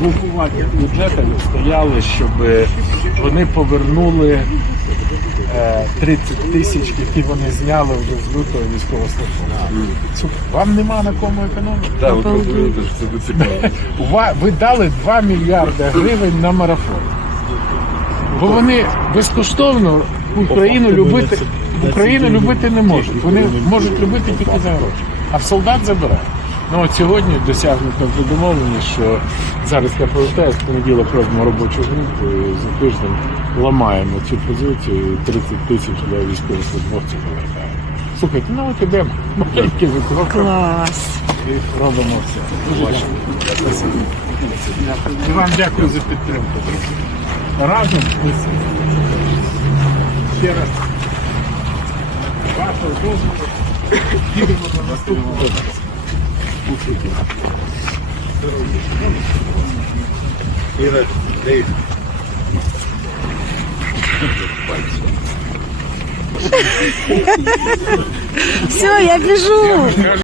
блокування бюджету стояли, щоб вони повернули е, 30 тисяч, які вони зняли з лютого військовослужбовців. Слухай, Вам нема на кому економити? Так, це цікаво. Ви дали 2 мільярди гривень на марафон. Бо вони безкоштовно Україну любити, Україну любити не можуть. Вони можуть любити тільки за гроші. А солдат забирають. Ну от сьогодні досягнуто домовленість, що зараз я повертаю, з понеділок робимо робочу групу і за тиждень ламаємо цю позицію і 30 тисяч для військовослужбовців повертаємо. Слухайте, ну от ідемо маленький викрок Клас. і робимо все. Дуже дякую. І вам дякую за підтримку. Разом ми ще раз вашого дозволу їдемо на наступну Успіхів. Іра, Дейв. Все, я біжу.